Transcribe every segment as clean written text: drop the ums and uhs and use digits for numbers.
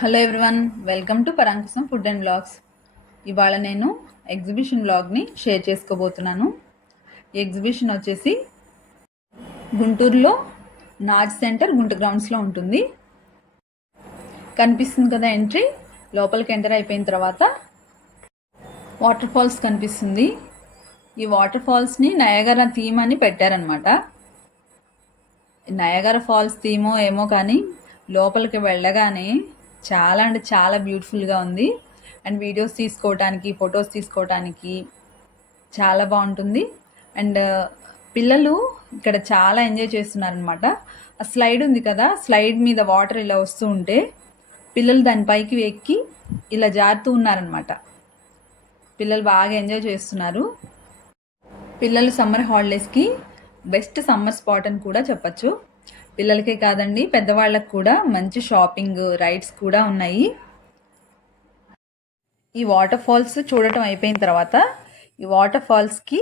Hello everyone, welcome to Parankusam food and blogs. ఇవాళ నేను exhibition బ్లాగ్ని share చేసుకోబోతున్నాను. ఈ ఎగ్జిబిషన్ వచ్చేసి గుంటూరులో నాజ్ సెంటర్ గుంట గ్రౌండ్స్లో ఉంటుంది. కనిపిస్తుంది కదా ఎంట్రీ. లోపలికి ఎంటర్ అయిపోయిన తర్వాత వాటర్ ఫాల్స్ కనిపిస్తుంది. ఈ వాటర్ ఫాల్స్ని నయాగరా థీమ్ అని పెట్టారనమాట. నయాగరా ఫాల్స్ థీమో ఏమో కానీ లోపలికి వెళ్ళగానే చాలా అంటే చాలా బ్యూటిఫుల్గా ఉంది. అండ్ వీడియోస్ తీసుకోవడానికి, ఫొటోస్ తీసుకోవడానికి చాలా బాగుంటుంది. అండ్ పిల్లలు ఇక్కడ చాలా ఎంజాయ్ చేస్తున్నారనమాట. ఆ స్లైడ్ ఉంది కదా, స్లైడ్ మీద వాటర్ ఇలా వస్తూ ఉంటే పిల్లలు దానిపైకి ఎక్కి ఇలా జారుతూ ఉన్నారనమాట. పిల్లలు బాగా ఎంజాయ్ చేస్తున్నారు. పిల్లలు సమ్మర్ హాలిడేస్కి బెస్ట్ సమ్మర్ స్పాట్ అని కూడా చెప్పచ్చు. పిల్లలకే కాదండి, పెద్దవాళ్ళకు కూడా మంచి షాపింగ్ రైడ్స్ కూడా ఉన్నాయి. ఈ వాటర్ ఫాల్స్ చూడటం అయిపోయిన తర్వాత ఈ వాటర్ ఫాల్స్కి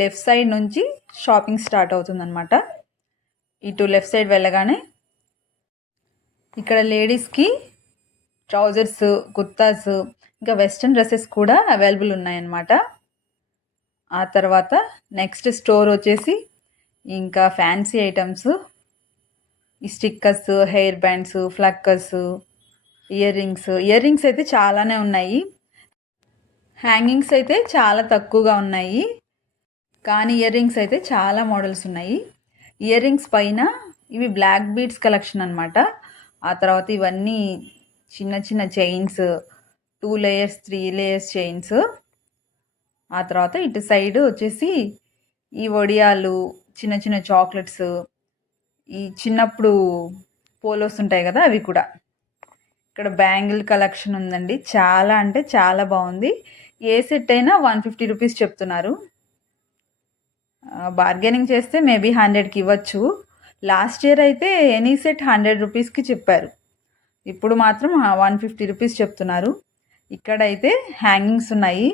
లెఫ్ట్ సైడ్ నుంచి షాపింగ్ స్టార్ట్ అవుతుందన్నమాట. ఇటు లెఫ్ట్ సైడ్ వెళ్ళగానే ఇక్కడ లేడీస్కి ట్రౌజర్స్, కుర్తాస్, ఇంకా వెస్ట్రన్ డ్రెస్సెస్ కూడా అవైలబుల్ ఉన్నాయన్నమాట. ఆ తర్వాత నెక్స్ట్ స్టోర్ వచ్చేసి ఇంకా ఫ్యాన్సీ ఐటమ్స్, ఈ స్టిక్కర్స్, హెయిర్ బ్యాండ్స్, ఫ్లక్కర్స్, ఇయర్ రింగ్స్ అయితే చాలానే ఉన్నాయి. హ్యాంగింగ్స్ అయితే చాలా తక్కువగా ఉన్నాయి, కానీ ఇయర్ రింగ్స్ అయితే చాలా మోడల్స్ ఉన్నాయి. ఇయర్ రింగ్స్ పైన ఇవి బ్లాక్ బీడ్స్ కలెక్షన్ అనమాట. ఆ తర్వాత ఇవన్నీ చిన్న చిన్న చైన్స్, 2 లేయర్స్ 3 లేయర్స్ చైన్స్. ఆ తర్వాత ఇటు సైడ్ వచ్చేసి ఈ వడియాలు, చిన్న చిన్న చాక్లెట్స్, ఈ చిన్నప్పుడు పోలోస్ ఉంటాయి కదా అవి కూడా. ఇక్కడ బ్యాంగిల్ కలెక్షన్ ఉందండి. చాలా అంటే చాలా బాగుంది. ఏ సెట్ అయినా 150 రూపీస్ చెప్తున్నారు. బార్గెనింగ్ చేస్తే మేబీ 100కి ఇవ్వచ్చు. లాస్ట్ ఇయర్ అయితే ఎనీ సెట్ 100 రూపీస్కి చెప్పారు. ఇప్పుడు మాత్రం 150 రూపీస్ చెప్తున్నారు. ఇక్కడైతే హ్యాంగింగ్స్ ఉన్నాయి.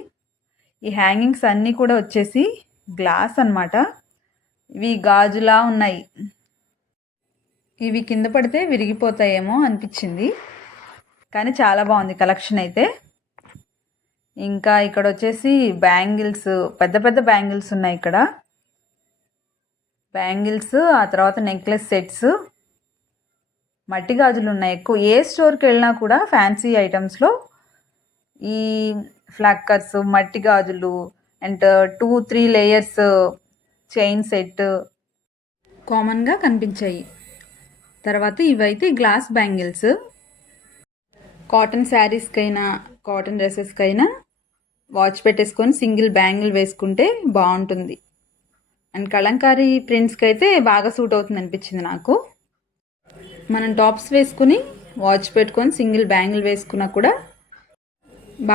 ఈ హ్యాంగింగ్స్ అన్నీ కూడా వచ్చేసి గ్లాస్ అన్నమాట. ఇవి గాజులా ఉన్నాయి. ఇవి కింద పడితే విరిగిపోతాయేమో అనిపించింది, కానీ చాలా బాగుంది కలెక్షన్ అయితే. ఇంకా ఇక్కడ వచ్చేసి బ్యాంగిల్స్, పెద్ద పెద్ద బ్యాంగిల్స్ ఉన్నాయి ఇక్కడ. బ్యాంగిల్స్, ఆ తర్వాత నెక్లెస్ సెట్స్, మట్టి గాజులు ఉన్నాయి ఎక్కువ. ఏ స్టోర్కి వెళ్ళినా కూడా ఫ్యాన్సీ ఐటమ్స్లో ఈ ఫ్లక్కర్స్, మట్టి గాజులు అండ్ 2-3 లేయర్స్ చైన్ సెట్ కామన్గా కనిపించాయి. తర్వాత ఇవైతే గ్లాస్ బ్యాంగిల్స్. కాటన్ శారీస్కైనా, కాటన్ డ్రెస్సెస్కైనా వాచ్ పెట్టేసుకొని సింగిల్ బ్యాంగిల్ వేసుకుంటే బాగుంటుంది. అండ్ కలంకారీ ప్రింట్స్కి అయితే బాగా సూట్ అవుతుంది అనిపించింది నాకు. మనం టాప్స్ వేసుకుని వాచ్ పెట్టుకొని సింగిల్ బ్యాంగిల్ వేసుకున్నా కూడా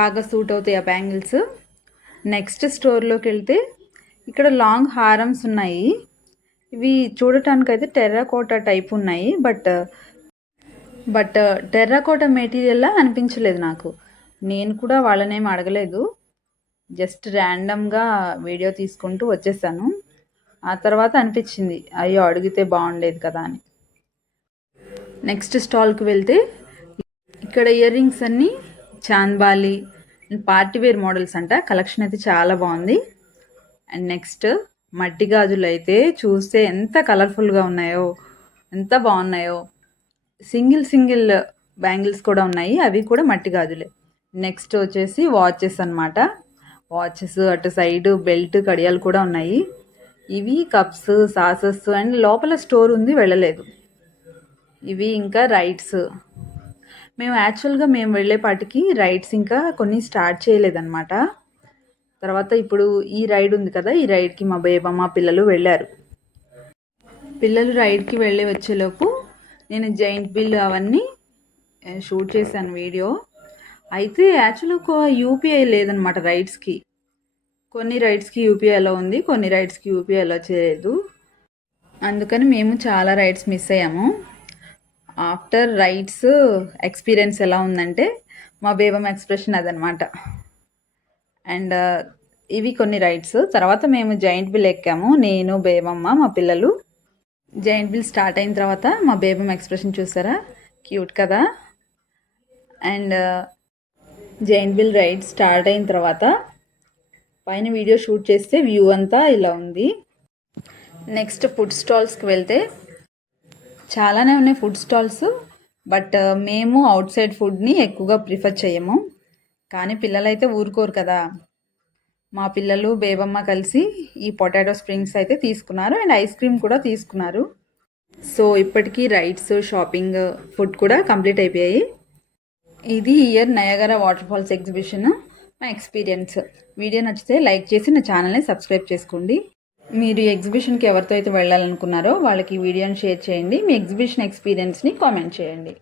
బాగా సూట్ అవుతాయి ఆ బ్యాంగిల్స్. నెక్స్ట్ స్టోర్లోకి వెళ్తే ఇక్కడ లాంగ్ హారమ్స్ ఉన్నాయి. ఇవి చూడటానికైతే టెర్రాకోటా టైప్ ఉన్నాయి, బట్ టెర్రాకోటా మెటీరియల్లా అనిపించలేదు నాకు. నేను కూడా వాళ్ళనేం అడగలేదు, జస్ట్ ర్యాండమ్గా వీడియో తీసుకుంటూ వచ్చేసాను. ఆ తర్వాత అనిపించింది అయ్యో అడిగితే బాగుండేది కదా అని. నెక్స్ట్ స్టాల్కి వెళ్తే ఇక్కడ ఇయర్ రింగ్స్ అన్నీ చాంద్బాలి అండ్ పార్టీవేర్ మోడల్స్ అంట. కలెక్షన్ అయితే చాలా బాగుంది. అండ్ నెక్స్ట్ మట్టి గాజులు అయితే చూస్తే ఎంత కలర్ఫుల్గా ఉన్నాయో, ఎంత బాగున్నాయో. సింగిల్ బ్యాంగిల్స్ కూడా ఉన్నాయి, అవి కూడా మట్టి గాజులే. నెక్స్ట్ వచ్చేసి వాచెస్ అన్నమాట. వాచెస్, అటు సైడ్ బెల్ట్, కడియాలు కూడా ఉన్నాయి. ఇవి కప్స్, సాసెస్ అండ్ లోపల స్టోర్ ఉంది, వెళ్ళలేదు. ఇవి ఇంకా రైడ్స్. యాక్చువల్గా మేము వెళ్ళేపాటికి రైడ్స్ ఇంకా కొన్ని స్టార్ట్ చేయలేదన్నమాట. తర్వాత ఇప్పుడు ఈ రైడ్ ఉంది కదా, ఈ రైడ్కి మా మా పిల్లలు వెళ్ళారు. పిల్లలు రైడ్కి వెళ్ళి వచ్చేలోపు నేను జైంట్ బిల్ అవన్నీ షూట్ చేశాను వీడియో. అయితే యాక్చువల్గా యూపీఐ లేదనమాట రైడ్స్కి. కొన్ని రైడ్స్కి యూపీఐ అలా ఉంది, కొన్ని రైడ్స్కి యూపీఐ అలా చేయలేదు. అందుకని మేము చాలా రైడ్స్ మిస్ అయ్యాము. ఆఫ్టర్ రైడ్స్ ఎక్స్పీరియన్స్ ఎలా ఉందంటే మా బేబమ్మ ఎక్స్ప్రెషన్ అదనమాట. అండ్ ఇవి కొన్ని రైడ్స్. తర్వాత మేము జైంట్ బిల్ ఎక్కాము, నేను, బేబమ్మ, మా పిల్లలు. జైంట్ బిల్ స్టార్ట్ అయిన తర్వాత మా బేబమ్మ ఎక్స్ప్రెషన్ చూసారా, క్యూట్ కదా. And giant wheel ride start అయిన తర్వాత పైన వీడియో షూట్ చేస్తే వ్యూ అంతా ఇలా ఉంది. నెక్స్ట్ ఫుడ్ స్టాల్స్కి వెళ్తే చాలానే ఉన్నాయి ఫుడ్ స్టాల్స్. బట్ మేము అవుట్ సైడ్ ఫుడ్ని ఎక్కువగా ప్రిఫర్ చేయము. కానీ పిల్లలైతే ఊరుకోరు కదా. మా పిల్లలు బేబమ్మ కలిసి ఈ పొటాటో స్ప్రింగ్స్ అయితే తీసుకున్నారు అండ్ ఐస్ క్రీమ్ కూడా తీసుకున్నారు. సో ఇప్పటికీ రైడ్స్, షాపింగ్, ఫుడ్ కూడా కంప్లీట్ అయిపోయాయి. ఇది year Niagara water falls exhibition మా ఎక్స్పీరియన్స్. వీడియో నచ్చితే లైక్ చేసి నా ఛానల్ని సబ్స్క్రైబ్ చేసుకోండి. మీరు ఈ ఎగ్జిబిషన్కి ఎవరితో అయితే వెళ్ళాలనుకున్నారో వాళ్ళకి ఈ వీడియోని షేర్ చేయండి. మీ ఎగ్జిబిషన్ ఎక్స్పీరియన్స్ని కామెంట్ చేయండి.